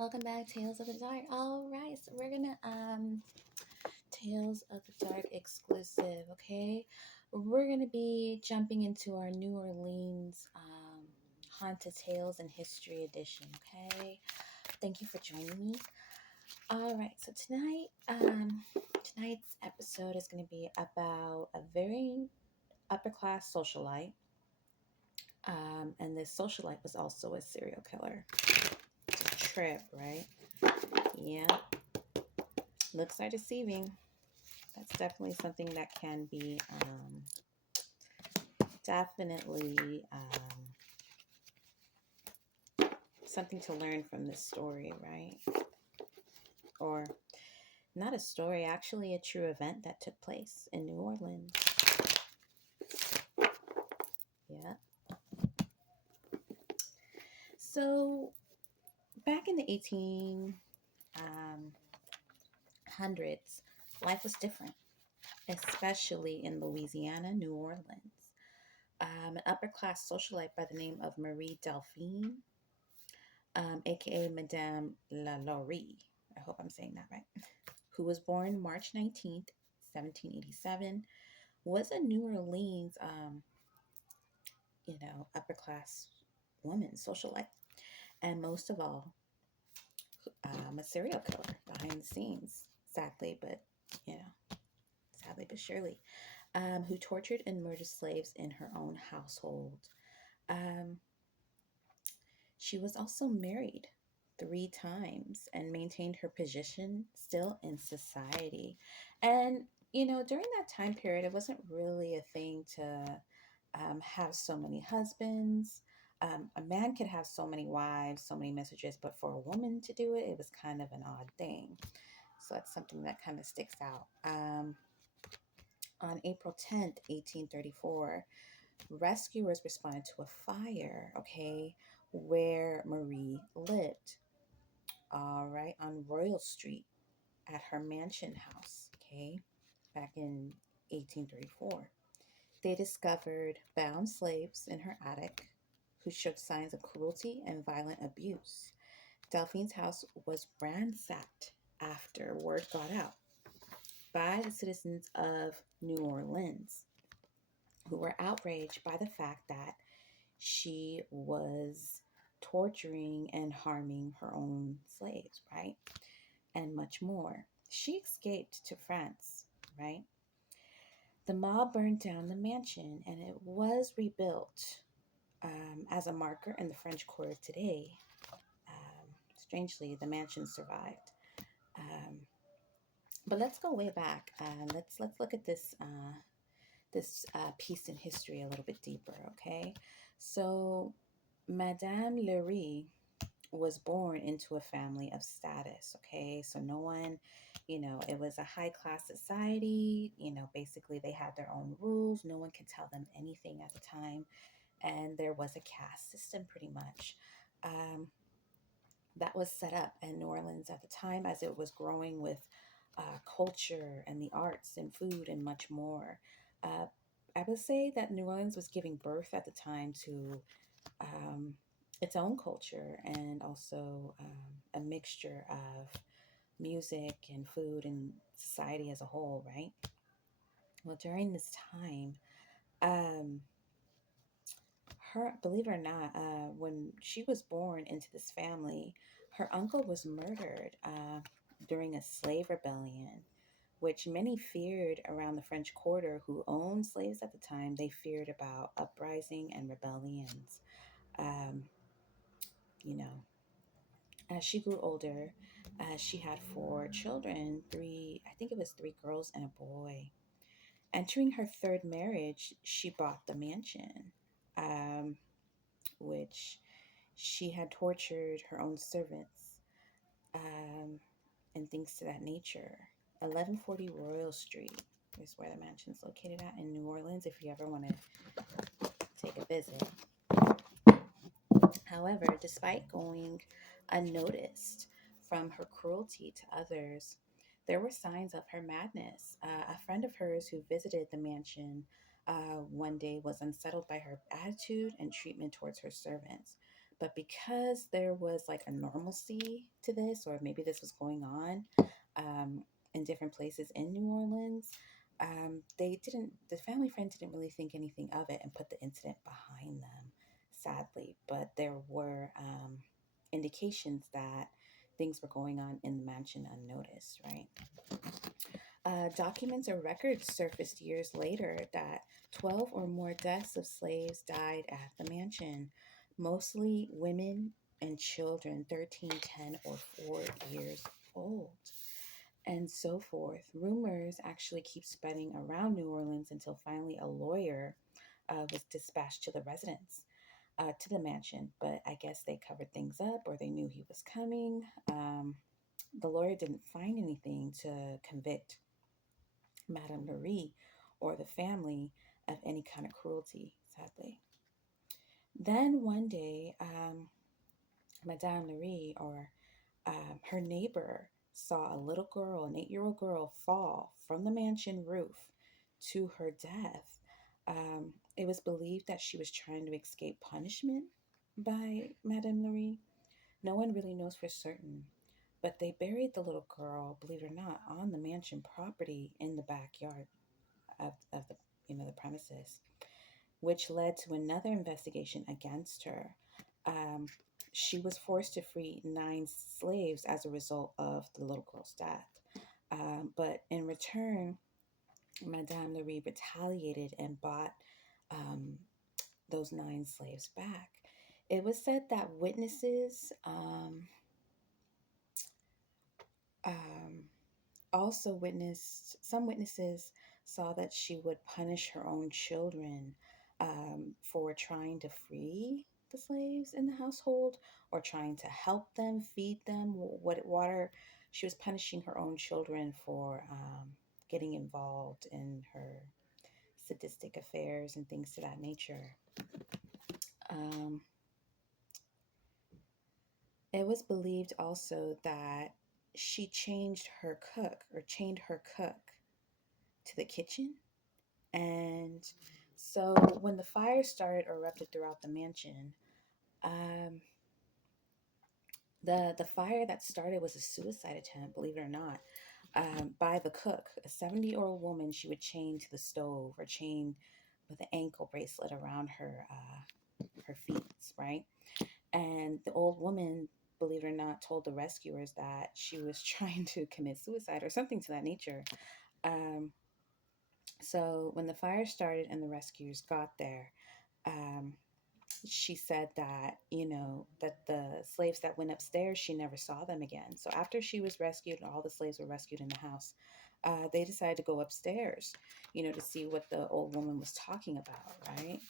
Welcome back, Tales of the Dark. All right, so we're gonna Tales of the Dark exclusive. Okay, we're gonna be jumping into our New Orleans haunted tales and history edition. Okay, thank you for joining me. All right, so tonight's episode is gonna be about a very upper class socialite. And this socialite was also a serial killer. It's a trip, right? Yeah, looks are deceiving. That's definitely something that can be definitely something to learn from this story, right? Or not a story, actually a true event that took place in New Orleans. Yeah. So back in the 1800s, life was different, especially in Louisiana, New Orleans. An upper class socialite by the name of Marie Delphine, aka Madame LaLaurie. I hope I'm saying that right. Who was born March 19th, 1787, was a New Orleans, upper class woman, socialite, and most of all, a serial killer behind the scenes. Sadly, but you know, sadly but surely, who tortured and murdered slaves in her own household. Um, She was also married three times and maintained her position still in society. And, during that time period, it wasn't really a thing to have so many husbands. A man could have so many wives, so many messages, but for a woman to do it, it was kind of an odd thing. So that's something that kind of sticks out. On April 10th, 1834, rescuers responded to a fire, okay, where Marie lived, all right, on Royal Street at her mansion house, okay, back in 1834. They discovered bound slaves in her attic who showed signs of cruelty and violent abuse. Delphine's house was ransacked after word got out by the citizens of New Orleans, who were outraged by the fact that she was torturing and harming her own slaves, right? And much more. She escaped to France, right? The mob burned down the mansion and it was rebuilt as a marker in the French Quarter today. Strangely, the mansion survived. Um, but let's go way back. Let's look at this piece in history a little bit deeper, okay? So, Madame Lery was born into a family of status, okay? So, no one, it was a high class society. Basically, they had their own rules. No one could tell them anything at the time. And there was a caste system pretty much. Um, that was set up in New Orleans at the time as it was growing with culture and the arts and food and much more. Uh, I would say that New Orleans was giving birth at the time to um, its own culture and also a mixture of music and food and society as a whole, right? Well, during this time, um, her, believe it or not, when she was born into this family, her uncle was murdered during a slave rebellion, which many feared around the French Quarter, who owned slaves at the time. They feared about uprising and rebellions. Um, you know, as she grew older, she had four children, three, I think it was three girls and a boy. Entering her third marriage, she bought the mansion, um, which she had tortured her own servants, um, and things to that nature. 1140 Royal Street is where the mansion's located at in New Orleans if you ever want to take a visit. However, despite going unnoticed from her cruelty to others, there were signs of her madness. A friend of hers who visited the mansion one day was unsettled by her attitude and treatment towards her servants. But because there was like a normalcy to this, or maybe this was going on um, in different places in New Orleans, the family friend didn't really think anything of it and put the incident behind them, sadly. But there were indications that things were going on in the mansion unnoticed, right? Documents or records surfaced years later that 12 or more deaths of slaves died at the mansion, mostly women and children 13, 10, or 4 years old, and so forth. Rumors actually keep spreading around New Orleans until finally a lawyer was dispatched to the residence, to the mansion. But I guess they covered things up or they knew he was coming. The lawyer didn't find anything to convict Madame Marie or the family of any kind of cruelty, sadly. Then one day, Madame Marie or her neighbor saw a little girl, an 8-year old girl, fall from the mansion roof to her death. It was believed that she was trying to escape punishment by Madame Marie. No one really knows for certain, but they buried the little girl, believe it or not, on the mansion property in the backyard of the the premises, which led to another investigation against her. Um, she was forced to free 9 slaves as a result of the little girl's death. But in return, Madame Marie retaliated and bought um, those 9 slaves back. It was said that um, some witnesses saw that she would punish her own children for trying to free the slaves in the household or trying to help them, feed them, what water. She was punishing her own children for getting involved in her sadistic affairs and things to that nature. Um, it was believed also that she chained her cook to the kitchen. And so when the fire started or erupted throughout the mansion, um, the fire that started was a suicide attempt, believe it or not, by the cook, a 70-year-old woman. She would chain to the stove or chain with an ankle bracelet around her feet, right? And the old woman, believe it or not, told the rescuers that she was trying to commit suicide or something to that nature. Um, so when the fire started and the rescuers got there, um, she said that that the slaves that went upstairs, she never saw them again. So after she was rescued and all the slaves were rescued in the house, they decided to go upstairs, to see what the old woman was talking about, right?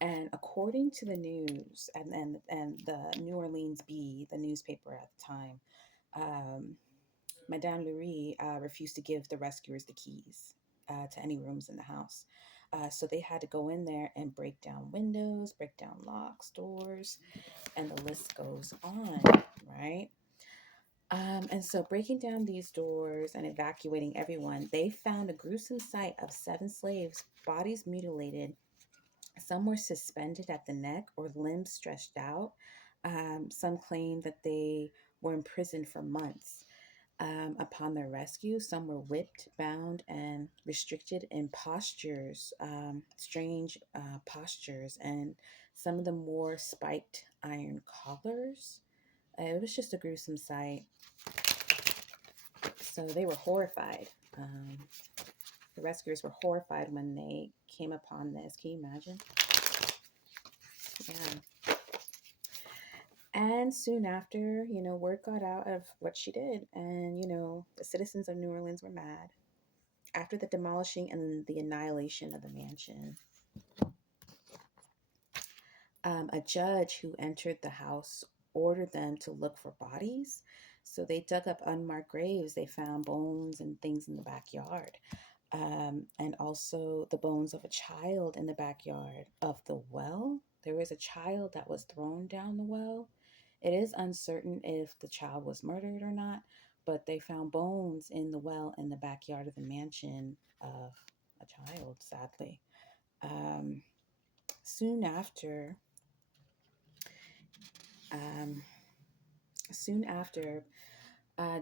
And according to the news and the New Orleans Bee, the newspaper at the time, um, Madame Lurie refused to give the rescuers the keys to any rooms in the house. So they had to go in there and break down windows, break down locks, doors, and the list goes on, right? And so breaking down these doors and evacuating everyone, they found a gruesome sight of 7 slaves, bodies mutilated. Some were suspended at the neck or limbs stretched out. Some claimed that they were imprisoned for months. Upon their rescue, some were whipped, bound, and restricted in strange postures, and some of them wore spiked iron collars. It was just a gruesome sight. So they were horrified. The rescuers were horrified when they came upon this. Can you imagine? Yeah. And soon after, word got out of what she did, and the citizens of New Orleans were mad. After the demolishing and the annihilation of the mansion, a judge who entered the house ordered them to look for bodies. So they dug up unmarked graves. They found bones and things in the backyard, and also the bones of a child in the backyard of the well. There was a child that was thrown down the well. It is uncertain if the child was murdered or not, but they found bones in the well in the backyard of the mansion of a child, sadly. Um, Soon after, Um, Soon after,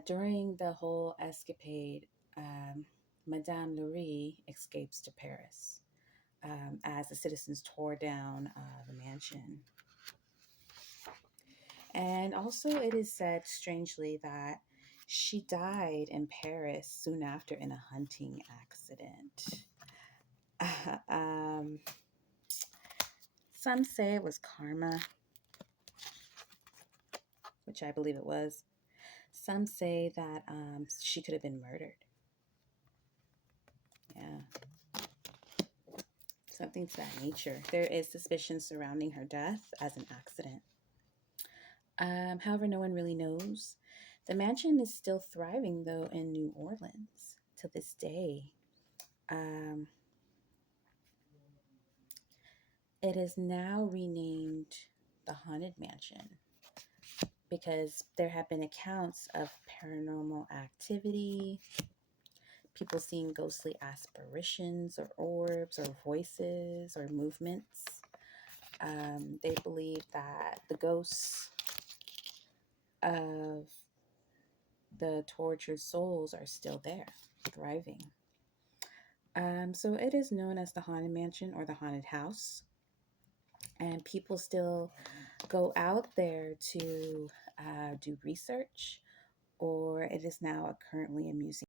during the whole escapade, Madame LaLaurie escapes to Paris as the citizens tore down the mansion. And also, it is said, strangely, that she died in Paris soon after in a hunting accident. um, some say it was karma, which I believe it was. Some say that she could have been murdered. Yeah, something to that nature. There is suspicion surrounding her death as an accident. However, no one really knows. The mansion is still thriving, though, in New Orleans to this day. Um, it is now renamed the Haunted Mansion because there have been accounts of paranormal activity, people seeing ghostly apparitions or orbs or voices or movements. They believe that the ghosts of the tortured souls are still there, thriving. So it is known as the Haunted Mansion or the Haunted House, and people still go out there to do research, or it is now currently a museum.